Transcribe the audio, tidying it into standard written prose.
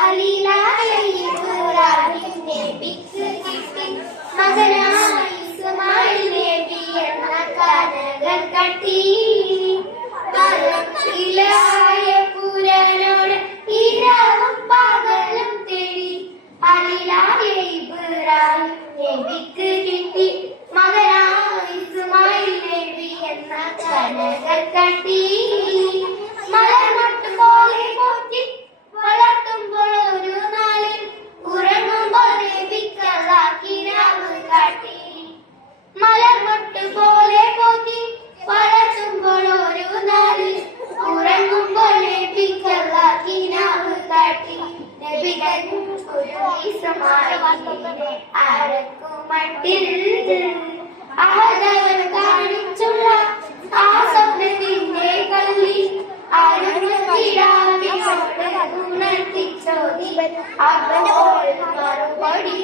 ഹലീലായ ഇബ്രാഹിം നബിക്ക് കിട്ടി മകനായി ഇസ്മായിൽ നബി എന്ന കനകൾ കട്ടി. കലത്തിലായ പുരനോട് ഇരവും പകലും തേടി ഹലീലായ ഇബ്രാഹിം നബിക്ക് കിട്ടി മകനായി ഇസ്മായിൽ നബി എന്ന കനകൾ കട്ടി. മലർമൊട്ട് പോലെ പോറ്റി വളർത്തുമ്പോൾ ഒരു നാളിൽ ഉറങ്ങുമ്പോൾ നബിക്കല്ലാക്കിനാവ് കാട്ടി. മലർമൊട്ട് പോലെ പോറ്റി വളർത്തുമ്പോൾ ഒരു നാളിൽ ഉറങ്ങുമ്പോൾ നബിക്കല്ലാക്കിനാവ് കാട്ടി. നബിതൻ ഒരു ഇസ്മായിലിനെ അരക്കുമട്ടിൽ അഹദവൻ കാണിച്ചുള്ള ആ സ്വപ്നത്തിന്റെ കല്ലി ഉണർത്തിച്ചോതി അപ്പോൾ മറുപടി